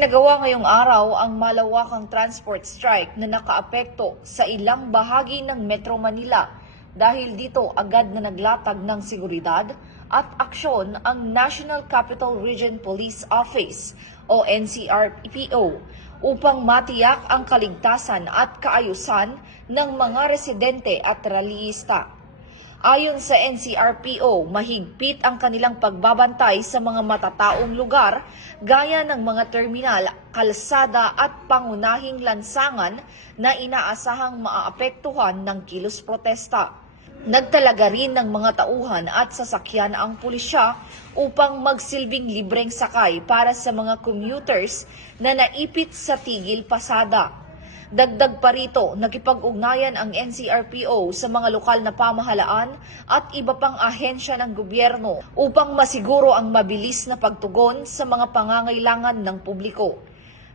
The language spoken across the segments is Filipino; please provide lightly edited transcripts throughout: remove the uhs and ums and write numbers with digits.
Isinagawa ngayong araw ang malawakang transport strike na nakaapekto sa ilang bahagi ng Metro Manila. Dahil dito agad na naglatag ng seguridad at aksyon ang National Capital Region Police Office o NCRPO upang matiyak ang kaligtasan at kaayusan ng mga residente at rallyista. Ayon sa NCRPO, mahigpit ang kanilang pagbabantay sa mga matataong lugar gaya ng mga terminal, kalsada at pangunahing lansangan na inaasahang maaapektuhan ng kilos protesta. Nagtalaga rin ng mga tauhan at sasakyan ang pulisya upang magsilbing libreng sakay para sa mga commuters na naipit sa tigil pasada. Dagdag pa rito, nakipag-ugnayan ang NCRPO sa mga lokal na pamahalaan at iba pang ahensya ng gobyerno upang masiguro ang mabilis na pagtugon sa mga pangangailangan ng publiko.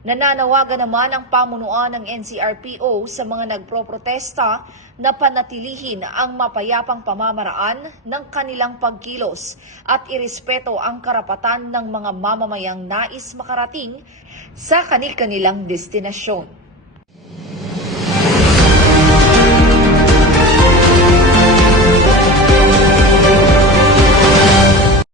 Nananawagan naman ang pamunuan ng NCRPO sa mga nagproprotesta na panatilihin ang mapayapang pamamaraan ng kanilang pagkilos at irespeto ang karapatan ng mga mamamayang nais makarating sa kanilang destinasyon.